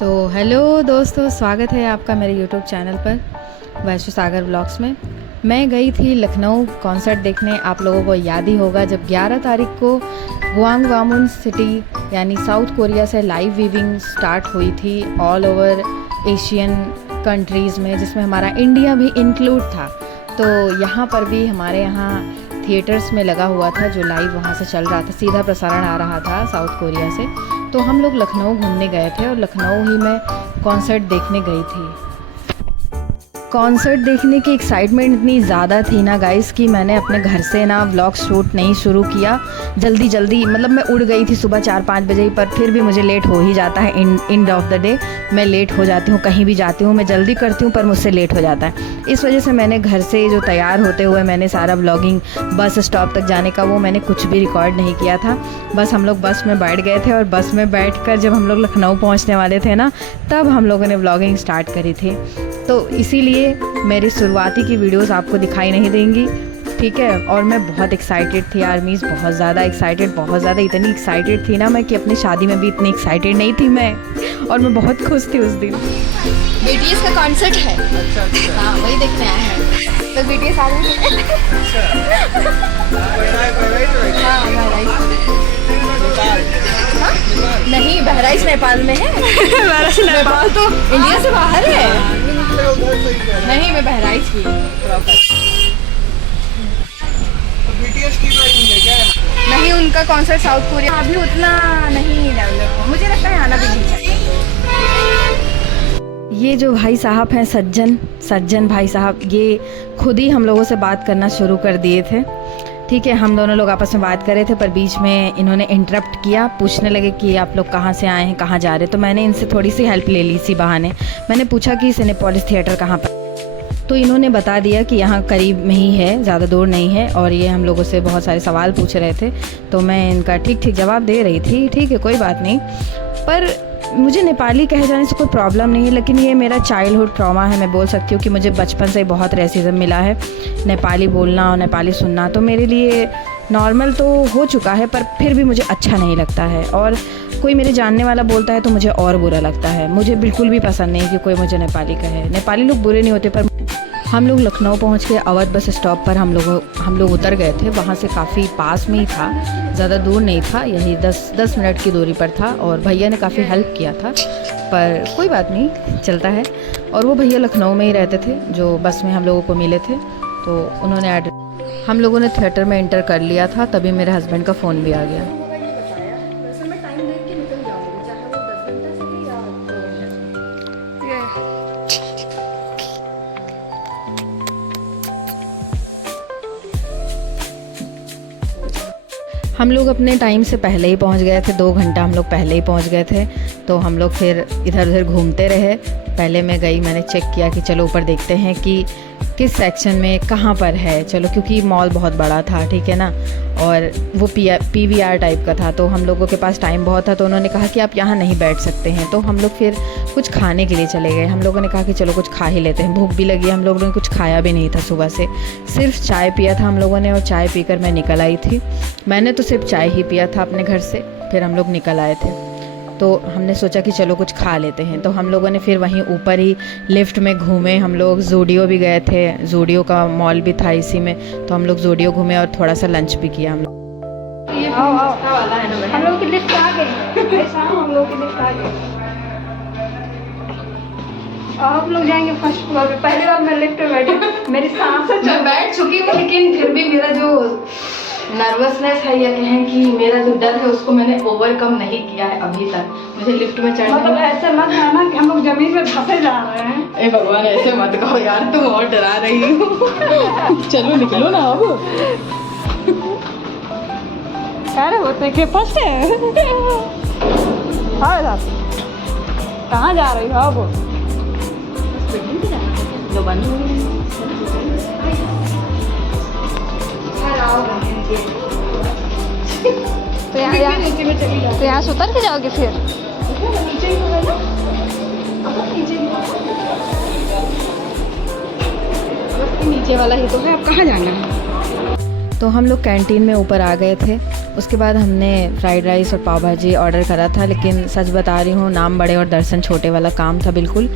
तो हेलो दोस्तों, स्वागत है आपका मेरे यूट्यूब चैनल पर वैश्व सागर ब्लॉग्स में। मैं गई थी लखनऊ कॉन्सर्ट देखने। आप लोगों को याद ही होगा जब 11 तारीख को गुआंगवामुन सिटी यानी साउथ कोरिया से लाइव वीविंग स्टार्ट हुई थी ऑल ओवर एशियन कंट्रीज़ में, जिसमें हमारा इंडिया भी इंक्लूड था। तो यहाँ पर भी हमारे यहाँ थिएटर्स में लगा हुआ था, जो लाइव वहाँ से चल रहा था, सीधा प्रसारण आ रहा था साउथ कोरिया से। तो हम लोग लखनऊ घूमने गए थे और लखनऊ ही में कॉन्सर्ट देखने गई थी। कॉन्सर्ट देखने की एक्साइटमेंट इतनी ज़्यादा थी ना गाइस कि मैंने अपने घर से ना व्लॉग शूट नहीं शुरू किया। जल्दी मतलब मैं उड़ गई थी सुबह 4-5 बजे ही, पर फिर भी मुझे लेट हो ही जाता है। एंड ऑफ द डे मैं लेट हो जाती हूँ, कहीं भी जाती हूँ मैं जल्दी करती हूँ पर मुझसे लेट हो जाता है। इस वजह से मैंने घर से जो तैयार होते हुए मैंने सारा व्लॉगिंग बस स्टॉप तक जाने का वो मैंने कुछ भी रिकॉर्ड नहीं किया था। बस हम लोग बस में बैठ गए थे और बस में बैठकर जब हम लोग लखनऊ पहुँचने वाले थे ना, तब हम लोगों ने व्लॉगिंग स्टार्ट करी थी। तो इसीलिए मेरी शुरुआती की वीडियोस आपको दिखाई नहीं देंगी, ठीक है। और मैं बहुत एक्साइटेड थी आर्मीज़, बहुत ज़्यादा एक्साइटेड, बहुत ज़्यादा, इतनी एक्साइटेड थी ना मैं कि अपनी शादी में भी इतनी एक्साइटेड नहीं थी मैं, और मैं बहुत खुश थी उस दिन। BTS का कॉन्सर्ट है। अच्छा। हाँ, वही देखने आए हैं। तो BTS आ रहे हैं। नहीं, बहराइच नेपाल में है। नेपाल तो इंडिया से बाहर है। नहीं, मैं बहराइच की प्रॉपर। नहीं, उनका कॉन्सर्ट साउथ कोरिया अभी उतना नहीं डेवलप, मुझे लगता है आना भी नहीं चाहिए। ये जो भाई साहब हैं सज्जन भाई साहब, ये खुद ही हम लोगों से बात करना शुरू कर दिए थे, ठीक है। हम दोनों लोग आपस में बात कर रहे थे पर बीच में इन्होंने इंटरप्ट किया, पूछने लगे कि आप लोग कहाँ से आए हैं, कहाँ जा रहे हैं। तो मैंने इनसे थोड़ी सी हेल्प ले ली इसी बहाने। मैंने पूछा कि सिनेपोलिस थिएटर कहाँ पर, तो इन्होंने बता दिया कि यहाँ करीब में ही है, ज़्यादा दूर नहीं है। और ये हम लोगों से बहुत सारे सवाल पूछ रहे थे, तो मैं इनका ठीक जवाब दे रही थी। ठीक है, कोई बात नहीं। पर मुझे नेपाली कहे जाने से कोई प्रॉब्लम नहीं है, लेकिन ये मेरा चाइल्डहुड ट्रॉमा है। मैं बोल सकती हूँ कि मुझे बचपन से बहुत रेसिज्म मिला है। नेपाली बोलना और नेपाली सुनना तो मेरे लिए नॉर्मल तो हो चुका है, पर फिर भी मुझे अच्छा नहीं लगता है। और कोई मेरे जानने वाला बोलता है तो मुझे और बुरा लगता है। मुझे बिल्कुल भी पसंद नहीं कि कोई मुझे नेपाली कहे। नेपाली लोग बुरे नहीं होते, पर हम लोग लखनऊ पहुंच के अवध बस स्टॉप पर हम लोग उतर गए थे। वहाँ से काफ़ी पास में ही था, ज़्यादा दूर नहीं था, यही 10 मिनट की दूरी पर था। और भैया ने काफ़ी हेल्प किया था, पर कोई बात नहीं, चलता है। और वो भैया लखनऊ में ही रहते थे जो बस में हम लोगों को मिले थे। तो उन्होंने हम लोगों ने थिएटर में एंटर कर लिया था, तभी मेरे हस्बैंड का फ़ोन भी आ गया। हम लोग अपने टाइम से पहले ही पहुंच गए थे, 2 घंटा हम लोग पहले ही पहुंच गए थे। तो हम लोग फिर इधर उधर घूमते रहे। पहले मैं गई, मैंने चेक किया कि चलो ऊपर देखते हैं कि किस सेक्शन में कहाँ पर है। चलो, क्योंकि मॉल बहुत बड़ा था, ठीक है ना, और वो PVR टाइप का था, तो हम लोगों के पास टाइम बहुत था। तो उन्होंने कहा कि आप यहाँ नहीं बैठ सकते हैं। तो हम लोग फिर कुछ खाने के लिए चले गए। हम लोगों ने कहा कि चलो कुछ खा ही लेते हैं, भूख भी लगी। हम लोगों ने कुछ खाया भी नहीं था सुबह से, सिर्फ चाय पिया था हम लोगों ने, और चाय पीकर मैं निकल आई थी। मैंने तो सिर्फ चाय ही पिया था अपने घर से, फिर हम लोग निकल आए थे। तो हमने सोचा कि चलो कुछ खा लेते हैं। तो हम लोगों ने फिर वहीं ऊपर ही लिफ्ट में घूमे। हम लोग ज़ूडियो भी गए थे, ज़ूडियो का मॉल भी था इसी में, तो हम लोग ज़ूडियो घूमे और थोड़ा सा लंच भी किया हम लोग। हम लोग की लिफ्ट आ गई। हम लोग की लिफ्ट आ गई। आप लोग जाएंगे फर्स्ट फ्लोर पे। पहली बार मैं लिफ्ट में बैठी, मेरी सांस मैं बैठ चुकी हूँ, लेकिन फिर भी मेरा जो नर्वसनेस है या कहें कि मेरा जो डर है उसको मैंने ओवरकम नहीं किया है अभी तक। मुझे लिफ्ट में चढ़ना, मतलब ऐसे मत है ना कि हम लोग जमीन में फंसे जा रहे हैं। ए भगवान, ऐसे मत कहो यार, तुम और डरा रही हो। चलो निकलो ना अब। अरे होते के फंसे कहाँ जा रही हो अब? जो बंद हो गई। तो यहाँ से उतर के जाओगे फिर? नीचे वाला ही तो है, अब कहाँ जाना है? तो हम लोग कैंटीन में ऊपर आ गए थे उसके बाद हमने फ्राइड राइस और पाव भाजी ऑर्डर करा था, लेकिन सच बता रही हूँ नाम बड़े और दर्शन छोटे वाला काम था। बिल्कुल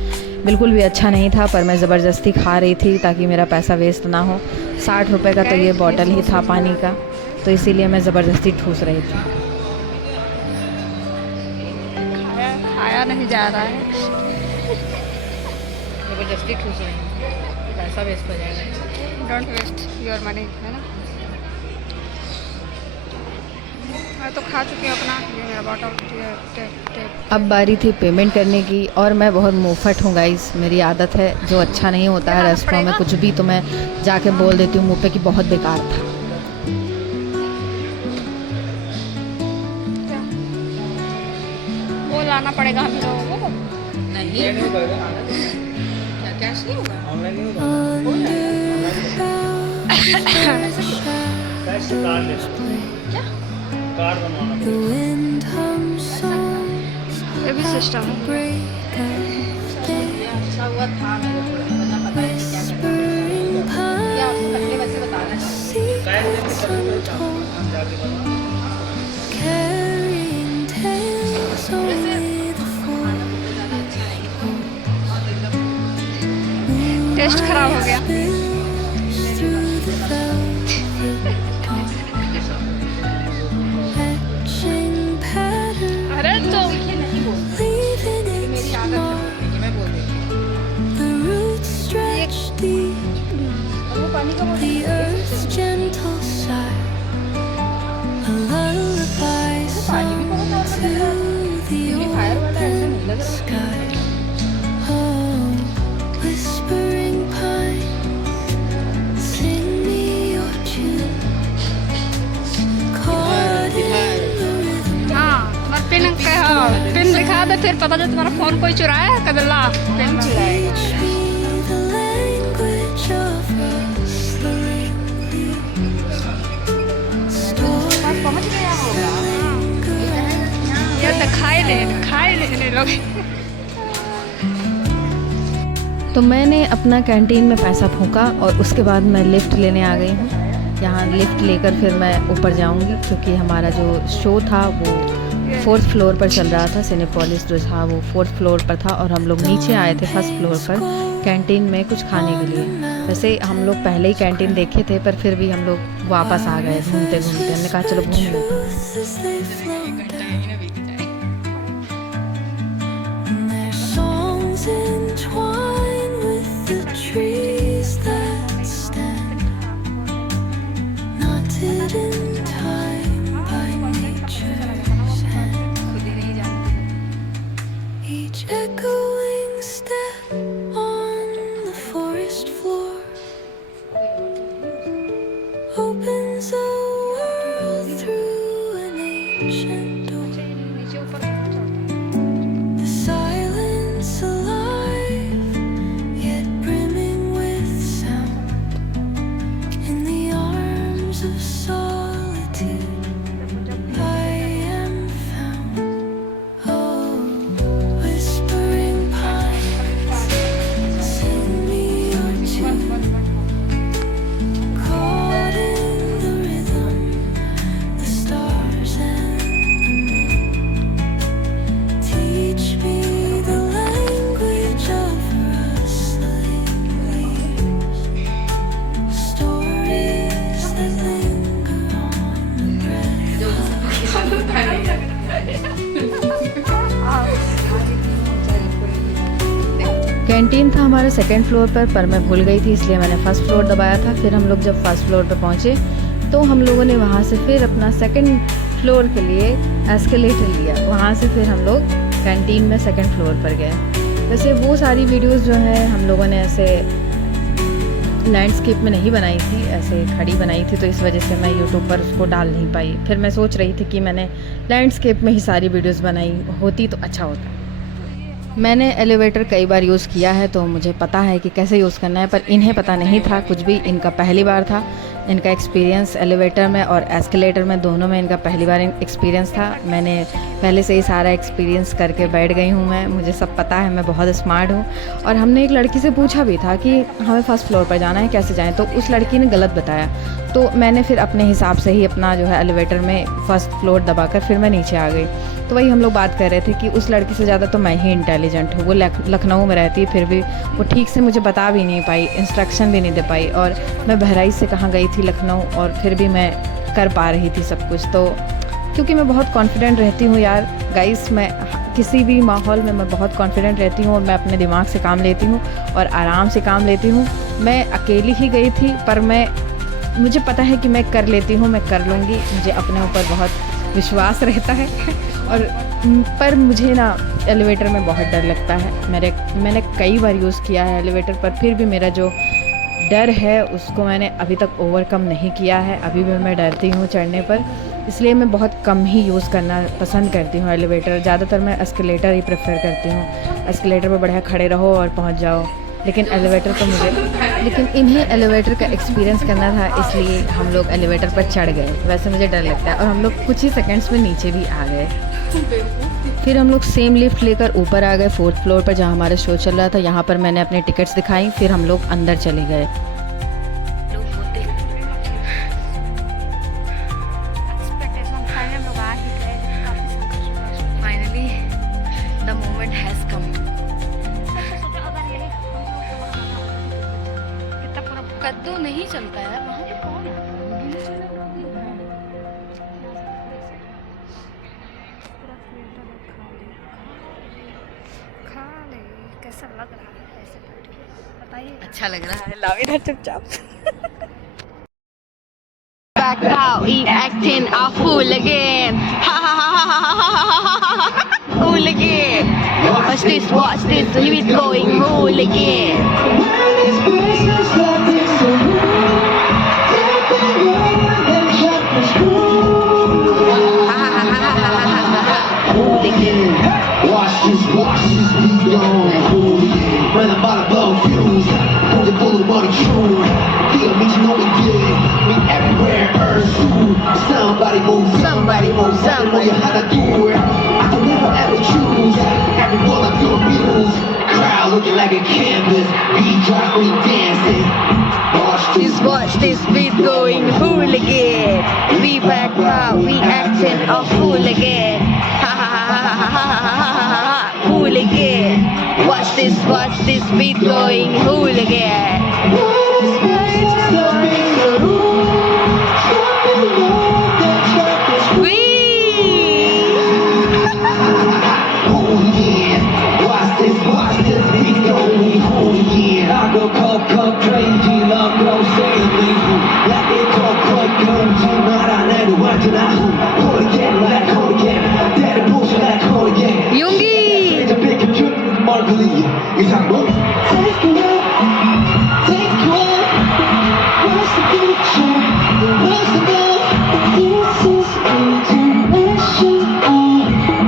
भी अच्छा नहीं था, पर मैं ज़बरदस्ती खा रही थी ताकि मेरा पैसा वेस्ट ना हो। 60 रुपये का तो ये बॉटल ही था पानी का, तो इसीलिए मैं ज़बरदस्ती ठूस रही थी। खाया नहीं जा रहा है, ज़बरदस्ती ठूस रही हूँ, पैसा वेस्ट हो जाएगा। डोंट वेस्ट योर मनी, है ना। मैं तो खा चुकी हूँ अपना, ये मेरा बॉटल। अब बारी थी पेमेंट करने की, और मैं बहुत मुँहफट हूँ गाइस। मेरी आदत है, जो अच्छा नहीं होता है रेस्टोरेंट में कुछ भी तो मैं जाके बोल देती हूँ मुँह पे कि बहुत बेकार था। वो लाना पड़ेगा हम लोगों को। नहीं कैश नहीं होगा, ऑनलाइन नहीं होगा, कार्ड बनवाना ये भी सिस्टम है। अच्छा हुआ था मेरे को, वरना पता नहीं क्या आपको पहले वैसे बताना टेस्ट खराब हो गया। अरे तो मेरी आदत है कि मैं बोल देती हूँ। वो पानी का पानी भी बहुत नॉर्मल लग रहा था, फायर वाला ऐसा नहीं लग रहा। पिन दिखा दे, फिर पता चले तुम्हारा फोन कोई चुराया है। कदला पिन पहुंच गया होगा यार, दिखाई ले लोग। तो मैंने अपना कैंटीन में पैसा फूंका और उसके बाद मैं लिफ्ट लेने आ गई हूँ। यहाँ लिफ्ट लेकर फिर मैं ऊपर जाऊँगी, क्योंकि हमारा जो शो था वो 4th फ्लोर पर चल रहा था। सिनेपोलिस जो था वो 4th फ्लोर पर था, और हम लोग नीचे आए थे 1st फ्लोर पर कैंटीन में कुछ खाने के लिए। वैसे हम लोग पहले ही कैंटीन देखे थे, पर फिर भी हम लोग वापस आ गए घूमते घूमते। हमने कहा चलो घूम लेते। कैंटीन था हमारे 2nd फ्लोर पर मैं भूल गई थी, इसलिए मैंने 1st फ्लोर दबाया था। फिर हम लोग जब 1st फ्लोर पर पहुँचे तो हम लोगों ने वहाँ से फिर अपना 2nd फ्लोर के लिए एस्केलेटर लिया। वहाँ से फिर हम लोग कैंटीन में 2nd फ्लोर पर गए। वैसे वो सारी वीडियोस जो है हम लोगों ने ऐसे लैंडस्केप में नहीं बनाई थी, ऐसे खड़ी बनाई थी, तो इस वजह से मैं यूट्यूब पर उसको डाल नहीं पाई। फिर मैं सोच रही थी कि मैंने लैंडस्केप में ही सारी वीडियोस बनाई होती तो अच्छा होता। मैंने एलिवेटर कई बार यूज़ किया है, तो मुझे पता है कि कैसे यूज़ करना है, पर इन्हें पता नहीं था कुछ भी। इनका पहली बार था, इनका एक्सपीरियंस एलिवेटर में और एस्केलेटर में दोनों में इनका पहली बार एक्सपीरियंस था। मैंने पहले से ही सारा एक्सपीरियंस करके बैठ गई हूँ मैं, मुझे सब पता है, मैं बहुत स्मार्ट हूँ। और हमने एक लड़की से पूछा भी था कि हमें फर्स्ट फ्लोर पर जाना है, कैसे जाएं, तो उस लड़की ने गलत बताया। तो मैंने फिर अपने हिसाब से ही अपना जो है एलिवेटर में फ़र्स्ट फ्लोर दबाकर फिर मैं नीचे आ गई। तो वही हम लोग बात कर रहे थे कि उस लड़की से ज़्यादा तो मैं ही इंटेलिजेंट हूँ। वो लखनऊ में रहती है, फिर भी वो ठीक से मुझे बता भी नहीं पाई, इंस्ट्रक्शन भी नहीं दे पाई। और मैं बहराइच से कहाँ गई थी लखनऊ, और फिर भी मैं कर पा रही थी सब कुछ। तो क्योंकि मैं बहुत कॉन्फिडेंट रहती हूँ यार गाइस, मैं किसी भी माहौल में मैं बहुत कॉन्फिडेंट रहती हूँ और मैं अपने दिमाग से काम लेती हूँ और आराम से काम लेती हूँ। मैं अकेली ही गई थी, पर मुझे पता है कि मैं कर लेती हूँ, मैं कर लूँगी, मुझे अपने ऊपर बहुत विश्वास रहता है। और पर मुझे ना एलिवेटर में बहुत डर लगता है। मैंने कई बार यूज़ किया है एलिवेटर, पर फिर भी मेरा जो डर है उसको मैंने अभी तक ओवरकम नहीं किया है। अभी भी मैं डरती हूँ चढ़ने पर, इसलिए मैं बहुत कम ही यूज़ करना पसंद करती हूँ एलिवेटर। ज़्यादातर मैं एस्केलेटर ही प्रेफर करती हूँ। एस्केलेटर पर बढ़िया खड़े रहो और पहुँच जाओ, लेकिन इन्हें एलिवेटर का एक्सपीरियंस करना था, इसलिए हम लोग एलिवेटर पर चढ़ गए। वैसे मुझे डर लगता है, और हम लोग कुछ ही सेकंड्स में नीचे भी आ गए। फिर हम लोग सेम लिफ्ट लेकर ऊपर आ गए 4th फ्लोर पर, जहाँ हमारा शो चल रहा था। यहाँ पर मैंने अपने टिकट्स दिखाई, फिर हम लोग अंदर चले गए। Finally the moment has come. कद्दू नहीं चलता है वहाँ पे, कौन है? कैसा लग रहा है ऐसे बैठ के, बताइए। अच्छा लग रहा है, लाओ इधर चुपचाप। Back out, we acting a fool again. Ha ha ha ha ha ha ha ha ha. Fool again. Watch this, we going fool again. Watch this, we going hooligan. Running by the blow fuse, hold the bullet money true. Feel me, you know we good. Me everywhere, earth soon. Somebody move, somebody know you how to do it. I can never ever choose. Everyone of your views. Crowd looking like a canvas. Beat drop, we dancing. Watch this, we going hooligan. We back out, we acting a fool again. Ha ha ha ha ha ha ha ha ha. Hooligan. Watch this, we going hooligan. Come crazy, love go crazy. Like it don't quite go to not on anyone to not hold again, like hold again. That bullshit like hold again. Yoongi! It's a big trip, Marguerite. It's a book. Take one. What's the future? What's the goal? This is international.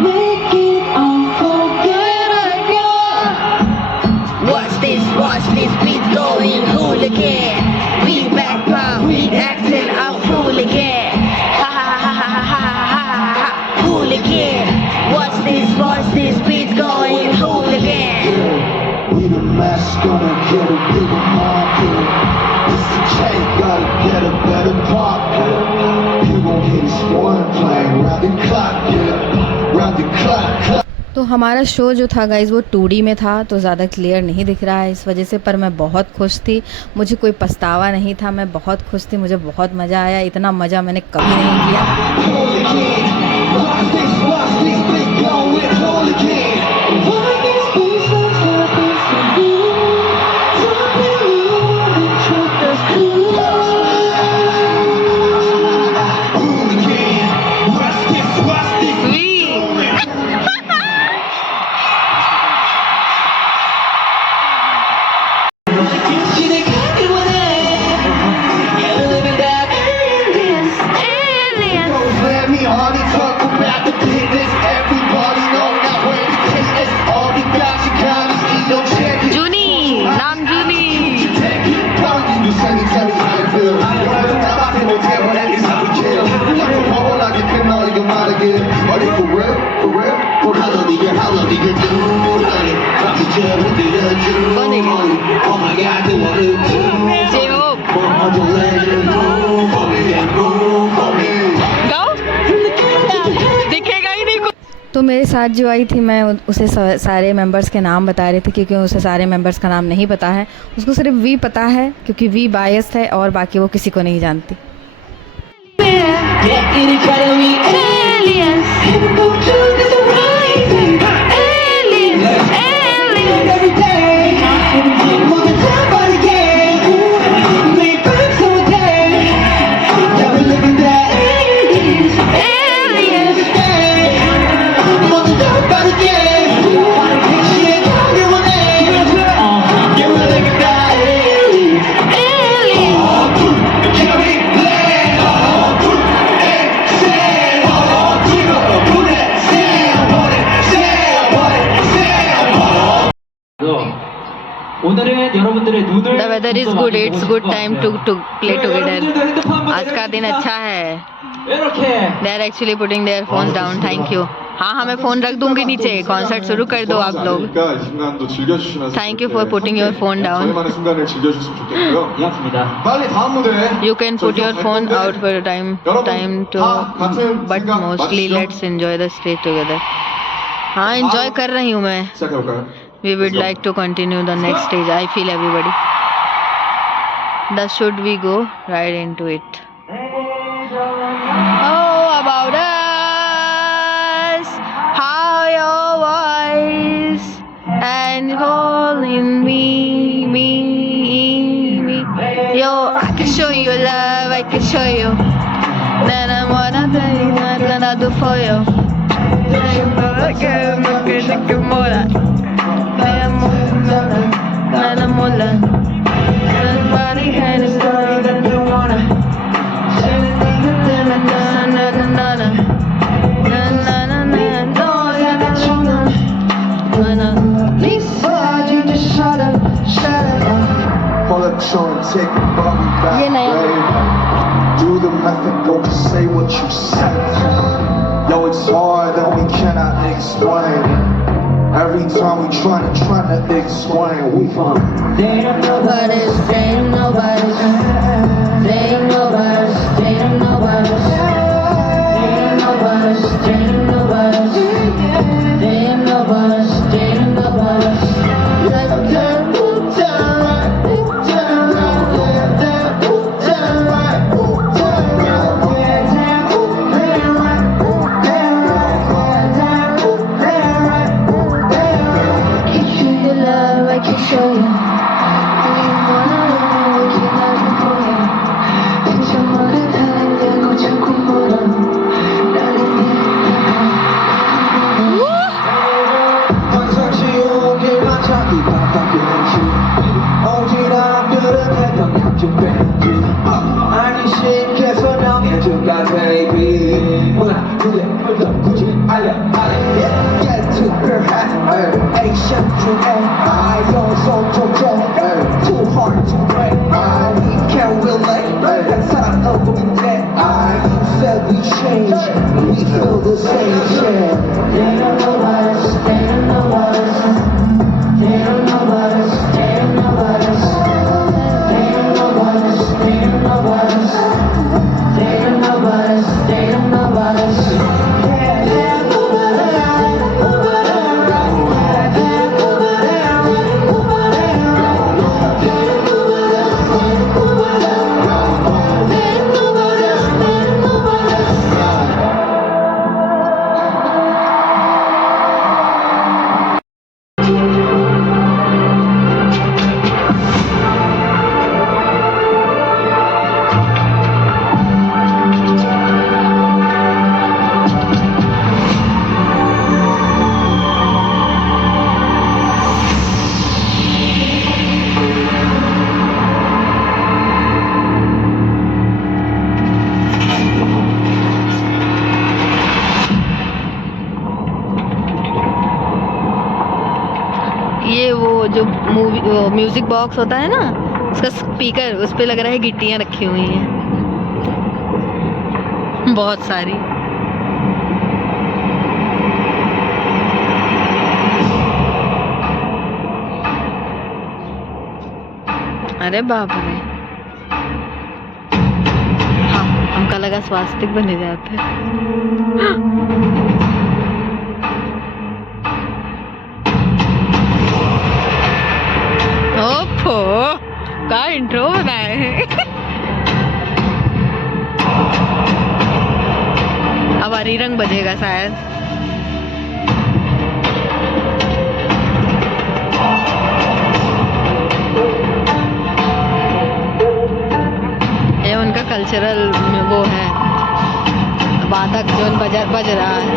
Make it unforgettable. Watch this, we going hooligan. We back out, we acting a fool again. Ha ha ha ha ha ha ha ha ha. Hooligan. Watch this, we going hooligan. We the mask gonna get a bigger market. It's the cake, gotta get a better pocket. You gon' hit a spoil playing round the clock, yeah. Round the clock. तो हमारा show जो था guys वो 2D में था, तो ज़्यादा clear नहीं दिख रहा है इस वजह से, पर मैं बहुत खुश थी, मुझे कोई पछतावा नहीं था, मैं बहुत खुश थी, मुझे बहुत मज़ा आया। इतना मज़ा मैंने कभी नहीं किया। Let me on it. जय हो गाओ, दिखेगा ही नहीं कुछ। तो मेरे साथ जो आई थी, मैं उसे सारे मेंबर्स के नाम बता रही थी, क्योंकि उसे सारे मेंबर्स का नाम नहीं पता है। उसको सिर्फ वी पता है, क्योंकि वी बायस्ड है और बाकी वो किसी को नहीं जानती। 오늘은 여러분들의 눈을 The weather is good. It's good time to play together. आज का दिन अच्छा है. 이렇게 They are actually putting their phones down. Thank you. हाँ हाँ, मैं फोन रख दूंगी नीचे. कॉन्सर्ट शुरू कर दो आप लोग. 이 순간도 즐겨주시면서 Thank you for putting your phone down. 저희만의 순간을 즐겨주셨으면 좋겠고요. 이었습니다. 빨리 다음 무대. You can put your phone out for a time to, but mostly let's enjoy the stage together. हाँ, enjoy कर रही हूँ मैं. 시작해볼까요? We would like to continue the next stage. I feel everybody. Thus should we go right into it. Oh, about us, how your voice and all in me. Yo, I can show you love, I can show you. Then I'm what I'm gonna do for you. ये नया Do the method, don't just say what you said. Yo, it's hard that we cannot explain. Every time we try to explain, we find Nobody's saying nobody's saying nobody's saying nobody's saying nobody's saying nobody's saying nobody's saying nobody's. Let them put down, put down, let them put down, put down, let them put down, put down, put down. Can show you love, I can show you. Too hard to break. We can't relate. That's how I know we met. You said we changed. We feel the same shit. They don't know us. They don't know us. They don't know us. They don't know us. They don't know us. They don't know us. They don't know us. They don't know us. ये वो जो music box होता है ना, उसका speaker, उस पे लग रहा है गिट्टियाँ रखी हुई हैं बहुत सारी. अरे बाप रे, हाँ हमका लगा स्वास्तिक बने जाते। ओफो, का इंट्रो बनाए हैं। अब हरी रंग बजेगा शायद। ये उनका कल्चरल वो है, वादक जो बज रहा है,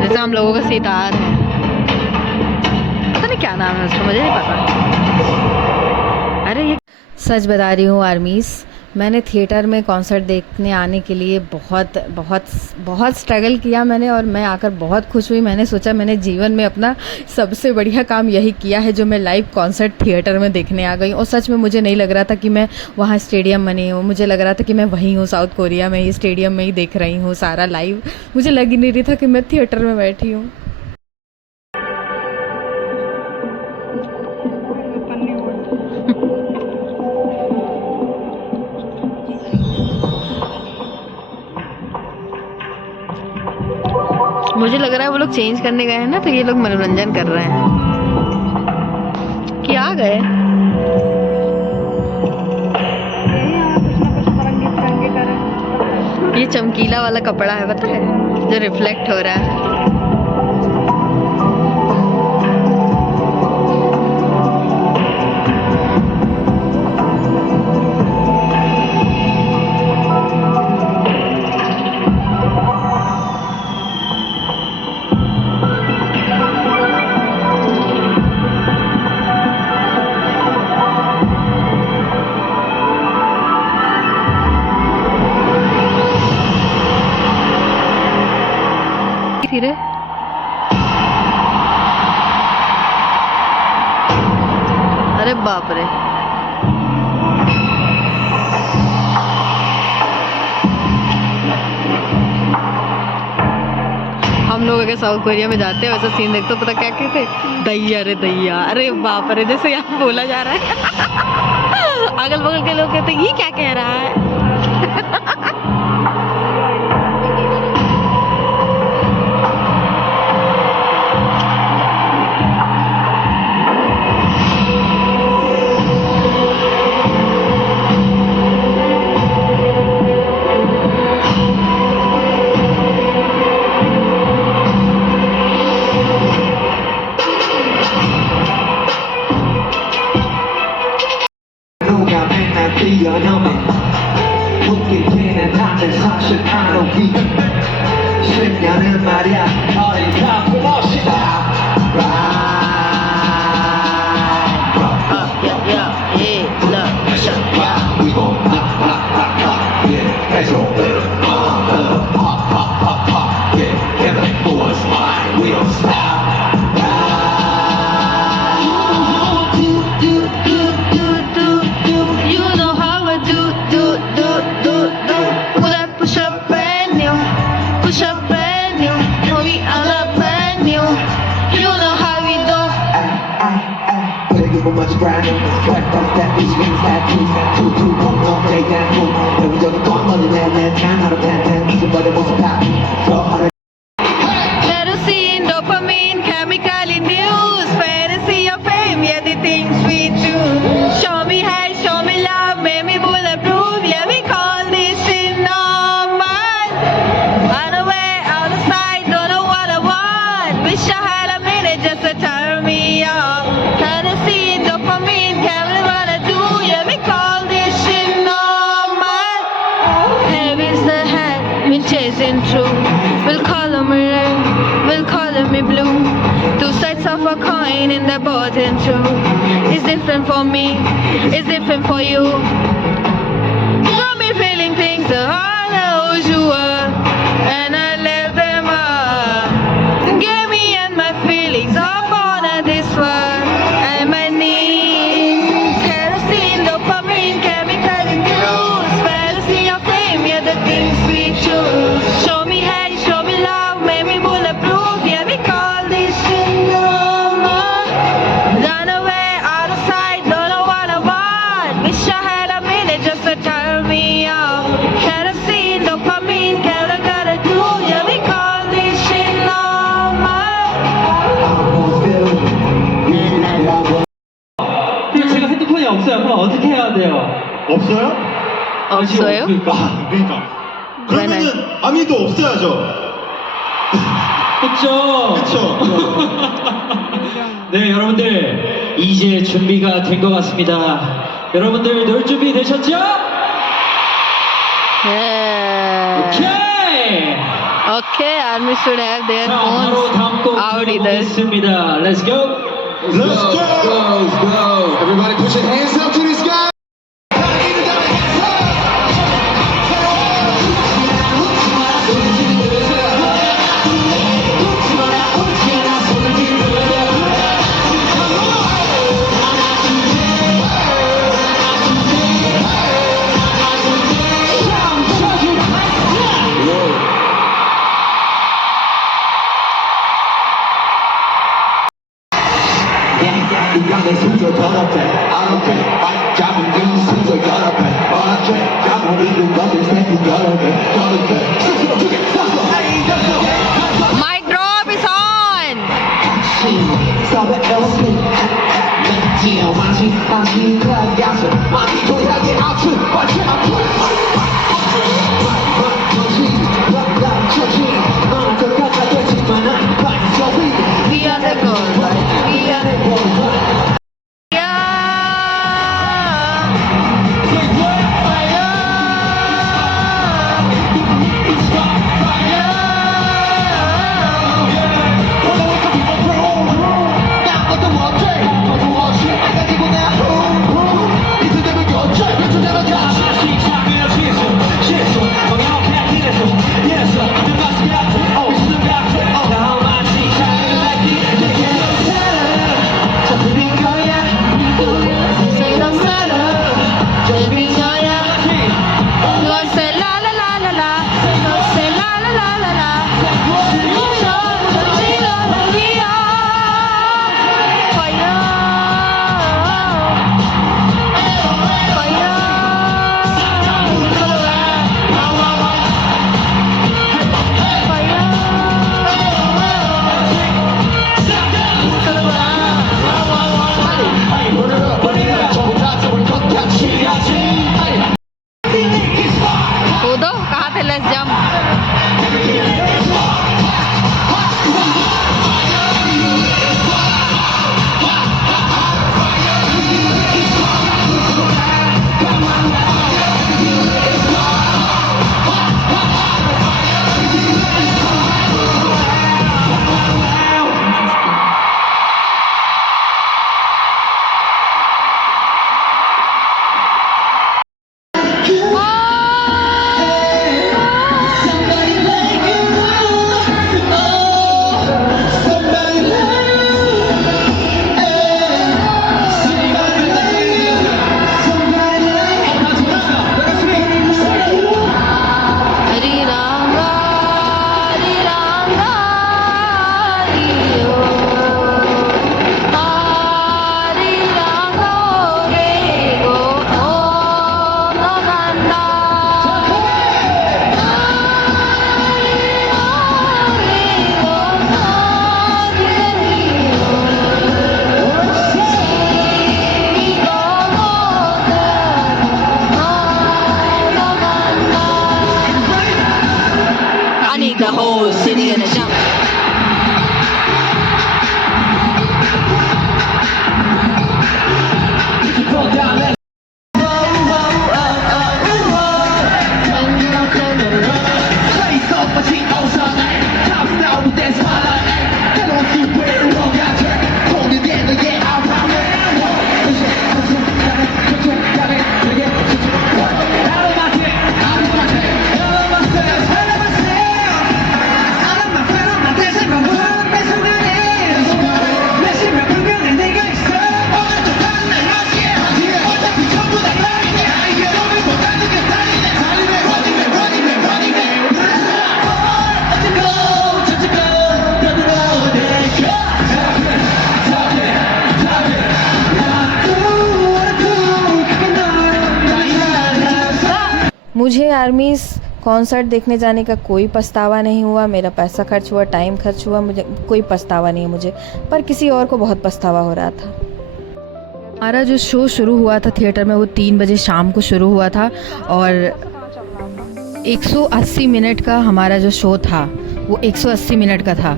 जैसे हम लोगों का सितार है। पता नहीं क्या नाम है उसका, मुझे नहीं पता। अरे ये सच बता रही हूँ आर्मीस, मैंने थिएटर में कॉन्सर्ट देखने आने के लिए बहुत बहुत बहुत स्ट्रगल किया मैंने, और मैं आकर बहुत खुश हुई। मैंने सोचा मैंने जीवन में अपना सबसे बढ़िया काम यही किया है जो मैं लाइव कॉन्सर्ट थिएटर में देखने आ गई। और सच में मुझे नहीं लग रहा था कि मैं वहाँ स्टेडियम में नहीं हूँ, मुझे लग रहा था कि मैं वहीं हूँ, साउथ कोरिया में ही स्टेडियम में ही देख रही हूँ सारा लाइव। मुझे लग ही नहीं रही था कि मैं थिएटर में बैठी हूँ। मुझे लग रहा है वो लोग चेंज करने गए हैं ना, तो ये लोग मनोरंजन कर रहे हैं कि आ गए। ये चमकीला वाला कपड़ा है, पता है, जो रिफ्लेक्ट हो रहा है। धीरे अरे बाप रे, हम लोग अगर साउथ कोरिया में जाते हैं वैसा सीन देखते तो पता क्या कहते, दैया रे दैया। अरे बाप रे, जैसे यहाँ बोला जा रहा है। अगल बगल के लोग कहते ये क्या कह रहा है। 뛰어넘어 웃긴 걔는 다들 사실 안 오기 10년은 말이야 어리석고 멋이다 We gon' pop, pop, pop, pop, yeah, that's all. Pop, pop, pop, pop, yeah, every boy's mine, we don't stop. Much brand new, sweat bust that bitch wings tattoos, two, one, no, they can't move. 여기저기 껌머리 내 10 out of 10, 무슨 말에 무슨 팝, so hard. Kerosene, dopamine, chemical induced fantasy of fame, yeah, the things we do. Show me hate, show me love, make me bulletproof, yeah, we call this shit normal. Run away, out of sight, don't know what I want. Wish I had a minute just to turn me on. Kerosene, dopamine, can't really wanna do, yeah, we call this shit normal. Heavy's the head, been chasing true. We'll color me red, we'll color me blue. Two sides of a coin in the bottom too. It's different for me, it's different for you. Got me feeling things are unusual, and I left them all. Get me and my feelings up on this one, and my knees. Kerosene, dopamine, chemical induced fantasy of fame, yeah, the things we choose. Show me hate, show me love, make me bulletproof, yeah, we call this shit normal. Run away, out of sight, don't know what I 시간이 없어요. 그럼 어떻게 해야 돼요? 없어요? 없어요? 그러니까. 그러면은 아미도 없어야죠. 그쵸? 그쵸? 네, 여러분들 이제 준비가 된 것 같습니다. 여러분들 놀 준비 되셨죠? Yeah. 오케이! Okay, army should have their 자, 바로 다음 곡 out either. 들어보겠습니다. Let's go! Let's go! Let's go. Everybody put your hands up to the sky. 이강의 순서 더럽게 I don't care 막 잡은 이 순서 여러 배 어떻게 잡은 이긴 것들 새끼 여러 개 스스로 두개 Mic drop is on. 서버 LP 맥지어 마시 클래스 야수 마시 도약의 아트 마치 아트 We are the girls, right? We are the girls. कूदो कहाँ थे let's jump I need the whole city in a jump. मुझे armies concert देखने जाने का कोई पछतावा नहीं हुआ। मेरा पैसा खर्च हुआ, टाइम खर्च हुआ, मुझे कोई पछतावा नहीं है मुझे, पर किसी और को बहुत पछतावा हो रहा था। हमारा जो शो शुरू हुआ था थिएटर में वो 3 बजे शाम को शुरू हुआ था और 180 मिनट का हमारा जो शो था वो 180 मिनट का था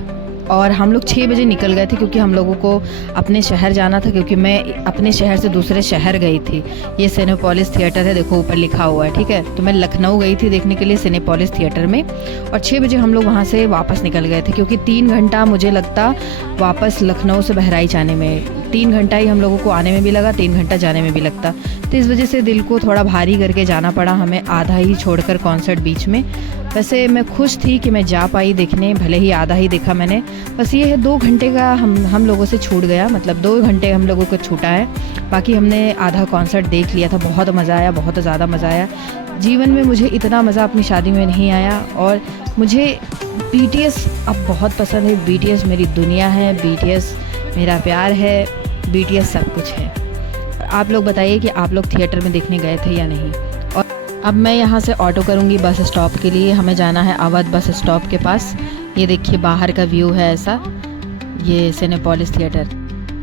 और हम लोग 6 बजे निकल गए थे क्योंकि हम लोगों को अपने शहर जाना था, क्योंकि मैं अपने शहर से दूसरे शहर गई थी। ये सिनेपोलिस थिएटर है, देखो ऊपर लिखा हुआ है, ठीक है। तो मैं लखनऊ गई थी देखने के लिए सिनेपोलिस थिएटर में और 6 बजे हम लोग वहाँ से वापस निकल गए थे क्योंकि 3 घंटा मुझे लगता वापस लखनऊ से बहराइच आने में। 3 घंटा ही हम लोगों को आने में भी लगा, 3 घंटा जाने में भी लगता। तो इस वजह से दिल को थोड़ा भारी करके जाना पड़ा हमें, आधा ही छोड़कर कॉन्सर्ट बीच में। वैसे मैं खुश थी कि मैं जा पाई देखने, भले ही आधा ही देखा मैंने। बस ये है 2 घंटे का हम लोगों से छूट गया, मतलब 2 घंटे हम लोगों को छूटा है, बाकी हमने आधा कॉन्सर्ट देख लिया था। बहुत मज़ा आया, बहुत ज़्यादा मज़ा आया। जीवन में मुझे इतना मज़ा अपनी शादी में नहीं आया और मुझे BTS अब बहुत पसंद है। BTS मेरी दुनिया है, BTS मेरा प्यार है, BTS सब कुछ है। आप लोग बताइए कि आप लोग थिएटर में देखने गए थे या नहीं। और अब मैं यहाँ से ऑटो करूँगी बस स्टॉप के लिए। हमें जाना है अवध बस स्टॉप के पास। ये देखिए बाहर का व्यू है ऐसा, ये सिनेपोलिस थिएटर।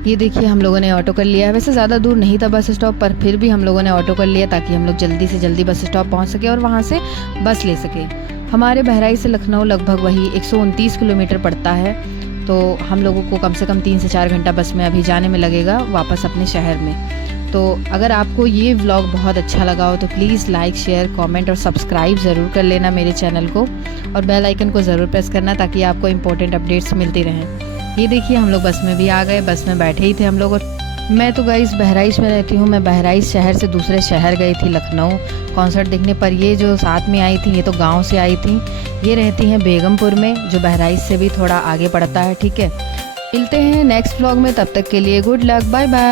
ये देखिए हम लोगों ने ऑटो कर लिया है। वैसे ज़्यादा दूर नहीं था बस स्टॉप, पर फिर भी हम लोगों ने ऑटो कर लिया ताकि हम लोग जल्दी से जल्दी बस स्टॉप पहुँच सके और वहाँ से बस ले सके। हमारे बहराइच से लखनऊ लगभग वही 129 किलोमीटर पड़ता है, तो हम लोगों को कम से कम 3 से 4 घंटा बस में अभी जाने में लगेगा वापस अपने शहर में। तो अगर आपको ये व्लॉग बहुत अच्छा लगा हो तो प्लीज़ लाइक, शेयर, कमेंट और सब्सक्राइब ज़रूर कर लेना मेरे चैनल को और बेल आइकन को ज़रूर प्रेस करना ताकि आपको इम्पोर्टेंट अपडेट्स मिलती रहें। ये देखिए हम लोग बस में भी आ गए, बस में बैठे ही थे हम लोग। और मैं तो गाइस बहराइच में रहती हूँ, मैं बहराइच शहर से दूसरे शहर गई थी लखनऊ कॉन्सर्ट देखने। पर ये जो साथ में आई थी ये तो गाँव से आई थी, ये रहती हैं बेगमपुर में जो बहराइच से भी थोड़ा आगे पड़ता है, ठीक है। मिलते हैं नेक्स्ट व्लॉग में, तब तक के लिए गुड लक, बाय बाय।